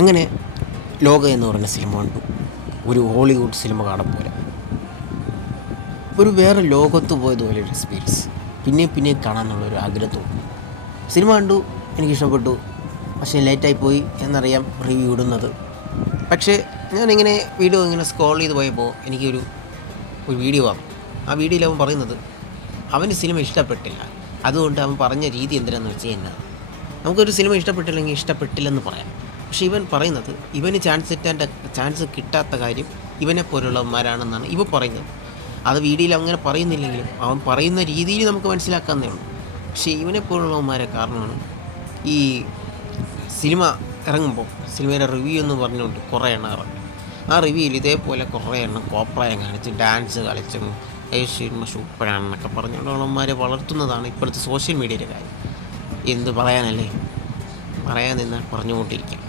അങ്ങനെ ലോക എന്ന് പറയുന്ന സിനിമ കണ്ടു. ഒരു ഹോളിവുഡ് സിനിമ കാണാൻ പോലെ, ഒരു വേറെ ലോകത്ത് പോയതുപോലെ ഒരു എക്സ്പീരിയൻസ്. പിന്നെയും കാണാനുള്ളൊരു ആഗ്രഹം തോന്നി. സിനിമ കണ്ടു, എനിക്കിഷ്ടപ്പെട്ടു. പക്ഷേ ലേറ്റായി പോയി എന്നറിയാം റിവ്യൂ ഇടുന്നത്. പക്ഷേ ഞാനിങ്ങനെ വീഡിയോ ഇങ്ങനെ സ്ക്രോൾ ചെയ്ത് പോയപ്പോൾ എനിക്കൊരു വീഡിയോ വന്നു. ആ വീഡിയോയിൽ അവൻ പറയുന്നത് അവന് സിനിമ ഇഷ്ടപ്പെട്ടില്ല, അതുകൊണ്ട് അവൻ പറഞ്ഞ രീതി എന്തിനാണെന്ന് വെച്ച് കഴിഞ്ഞാൽ, നമുക്കൊരു സിനിമ ഇഷ്ടപ്പെട്ടില്ലെങ്കിൽ ഇഷ്ടപ്പെട്ടില്ലെന്ന് പറയാം. പക്ഷേ ഇവൻ പറയുന്നത് ഇവന് ചാൻസ് കിട്ടാത്ത കാര്യം ഇവനെ പോലുള്ളവന്മാരാണെന്നാണ് ഇവ പറയുന്നത്. അത് വീഡിയോയിൽ അങ്ങനെ പറയുന്നില്ലെങ്കിലും അവൻ പറയുന്ന രീതിയിൽ നമുക്ക് മനസ്സിലാക്കാവുന്നേ ഉള്ളൂ. പക്ഷേ ഇവനെ പോലുള്ളവന്മാരെ കാരണമാണ് ഈ സിനിമ ഇറങ്ങുമ്പോൾ സിനിമയുടെ റിവ്യൂ എന്ന് പറഞ്ഞുകൊണ്ട് കുറേ എണ്ണം ഇറങ്ങും. ആ റിവ്യൂയിൽ ഇതേപോലെ കുറേ എണ്ണം കോപ്രായം കാണിച്ച് ഡാൻസ് കളിച്ചും സിനിമ സൂപ്പറാണെന്നൊക്കെ പറഞ്ഞുള്ളവന്മാരെ വളർത്തുന്നതാണ് ഇപ്പോഴത്തെ സോഷ്യൽ മീഡിയയുടെ കാര്യം. എന്ത് പറയാനല്ലേ, പറയാൻ നിന്നാൽ പറഞ്ഞുകൊണ്ടിരിക്കാം.